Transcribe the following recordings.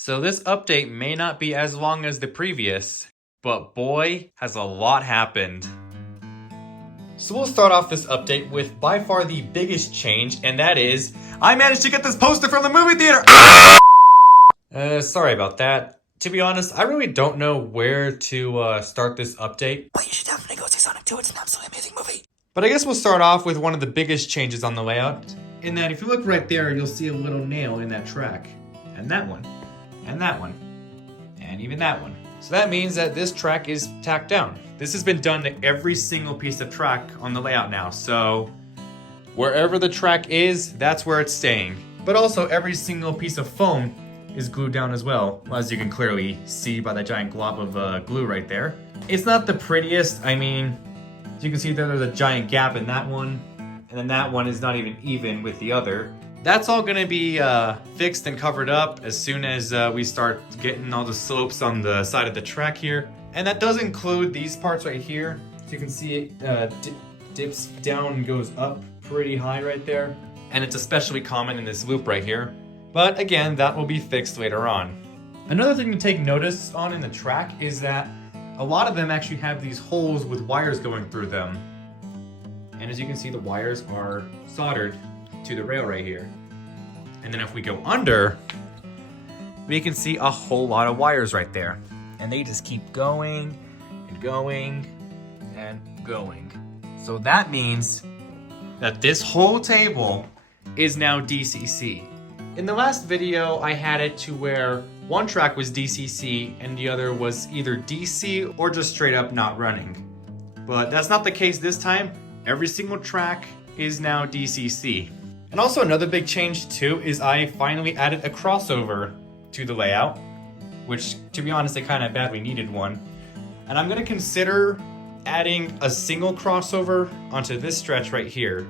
So this update may not be as long as the previous, but boy, has a lot happened. So we'll start off this update with by far the biggest change, and that is, I managed to get this poster from the movie theater! Sorry about that. To be honest, I really don't know where to start this update. But you should definitely go see Sonic 2, it's an absolutely amazing movie. But I guess we'll start off with one of the biggest changes on the layout, in that if you look right there, you'll see a little nail in that track. And that one. And that one. And even that one. So that means that this track is tacked down. This has been done to every single piece of track on the layout now, so wherever the track is, that's where it's staying. But also every single piece of foam is glued down as well, as you can clearly see by that giant glob of glue right there. It's not the prettiest. I mean, as you can see there's a giant gap in that one, and then that one is not even with the other. That's all gonna be fixed and covered up as soon as we start getting all the slopes on the side of the track here. And that does include these parts right here. So you can see it dips down and goes up pretty high right there. And it's especially common in this loop right here. But again, that will be fixed later on. Another thing to take notice on in the track is that a lot of them actually have these holes with wires going through them. And as you can see, the wires are soldered to the rail right here. And then if we go under, we can see a whole lot of wires right there. And they just keep going and going and going. So that means that this whole table is now DCC. In the last video, I had it to where one track was DCC and the other was either DC or just straight up not running. But that's not the case this time. Every single track is now DCC. And also another big change too is I finally added a crossover to the layout, which to be honest, I kind of badly needed one. And I'm gonna consider adding a single crossover onto this stretch right here.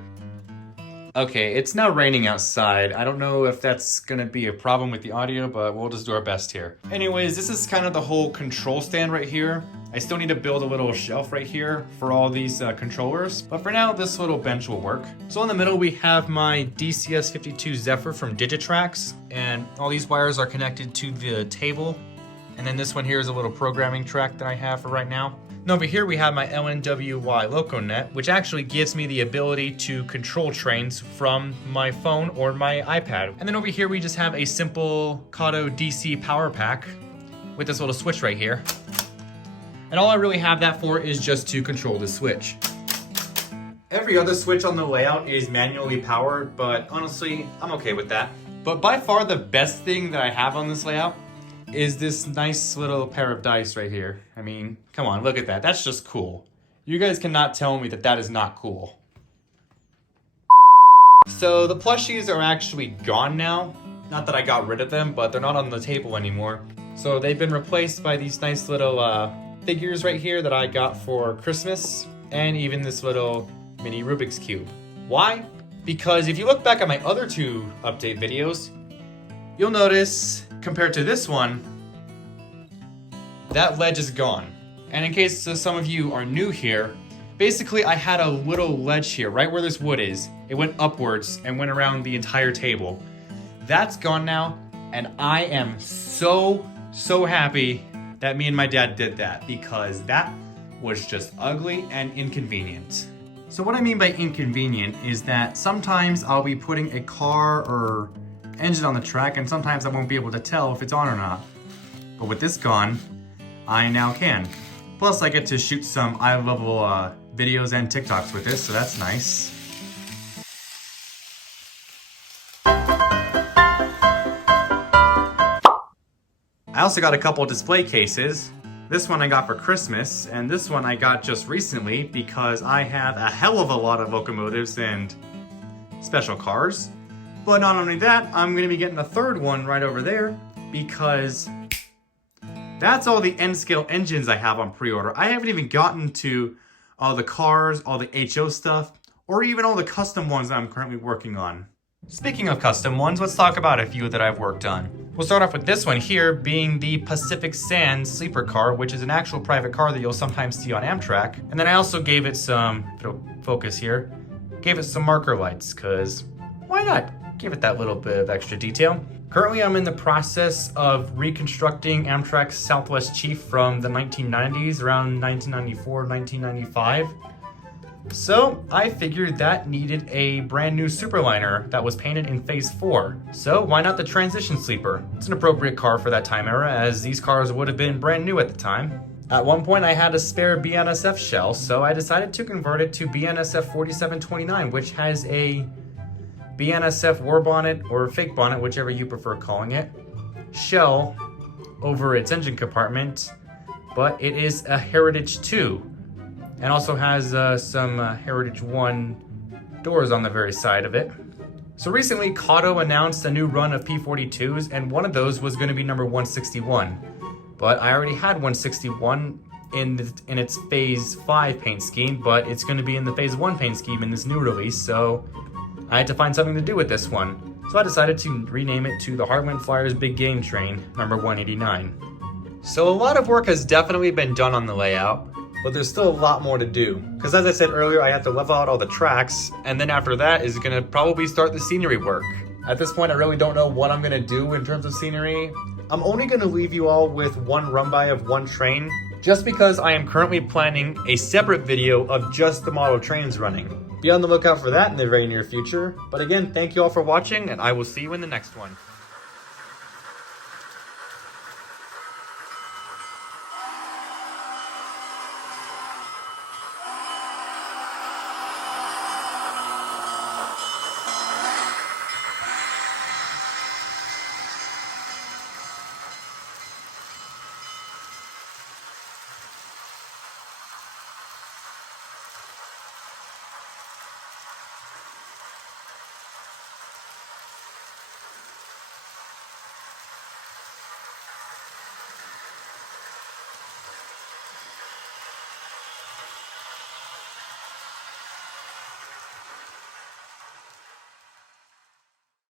Okay, it's now raining outside. I don't know if that's gonna be a problem with the audio, but we'll just do our best here. Anyways, this is kind of the whole control stand right here. I still need to build a little shelf right here for all these controllers, but for now, this little bench will work. So in the middle, we have my DCS52 Zephyr from Digitrax, and all these wires are connected to the table. And then this one here is a little programming track that I have for right now. And over here, we have my LNWY LocoNet, which actually gives me the ability to control trains from my phone or my iPad. And then over here, we just have a simple Kato DC power pack with this little switch right here. And all I really have that for is just to control the switch. Every other switch on the layout is manually powered, but honestly, I'm okay with that. But by far the best thing that I have on this layout is this nice little pair of dice right here. I mean, come on, look at that. That's just cool. You guys cannot tell me that that is not cool. So the plushies are actually gone now. Not that I got rid of them, but they're not on the table anymore. So they've been replaced by these nice little figures right here that I got for Christmas, and even this little mini Rubik's Cube. Why? Because if you look back at my other two update videos, you'll notice, compared to this one, that ledge is gone. And in case some of you are new here, basically I had a little ledge here, right where this wood is. It went upwards and went around the entire table. That's gone now, and I am so happy that me and my dad did that, because that was just ugly and inconvenient. So what I mean by inconvenient is that sometimes I'll be putting a car or engine on the track, and sometimes I won't be able to tell if it's on or not. But with this gone, I now can. Plus I get to shoot some eye-level videos and TikToks with this, so that's nice. I also got a couple display cases. This one I got for Christmas, and this one I got just recently because I have a hell of a lot of locomotives and special cars. But not only that, I'm gonna be getting a third one right over there because that's all the N-scale engines I have on pre-order. I haven't even gotten to all the cars, all the HO stuff, or even all the custom ones that I'm currently working on. Speaking of custom ones, let's talk about a few that I've worked on. We'll start off with this one here, being the Pacific Sands sleeper car, which is an actual private car that you'll sometimes see on Amtrak. And then I also gave it some, if it'll focus here, gave it some marker lights, cause why not? give it that little bit of extra detail. Currently, I'm in the process of reconstructing Amtrak's Southwest Chief from the 1990s, around 1994, 1995. So I figured that needed a brand new superliner that was painted in Phase 4. So why not the Transition Sleeper? It's an appropriate car for that time era, as these cars would have been brand new at the time. At one point I had a spare BNSF shell, so I decided to convert it to BNSF 4729, which has a BNSF war bonnet, or fake bonnet, whichever you prefer calling it, shell over its engine compartment, but it is a Heritage 2. And also has some Heritage 1 doors on the very side of it. So recently, Kato announced a new run of P42s, and one of those was going to be number 161. But I already had 161 in its Phase 5 paint scheme, but it's going to be in the Phase 1 paint scheme in this new release, so I had to find something to do with this one. So I decided to rename it to the Heartland Flyers Big Game Train, number 189. So a lot of work has definitely been done on the layout, but there's still a lot more to do. Because as I said earlier, I have to level out all the tracks, and then after that is gonna probably start the scenery work. At this point, I really don't know what I'm gonna do in terms of scenery. I'm only gonna leave you all with one run-by of one train, just because I am currently planning a separate video of just the model trains running. Be on the lookout for that in the very near future. But again, thank you all for watching, and I will see you in the next one.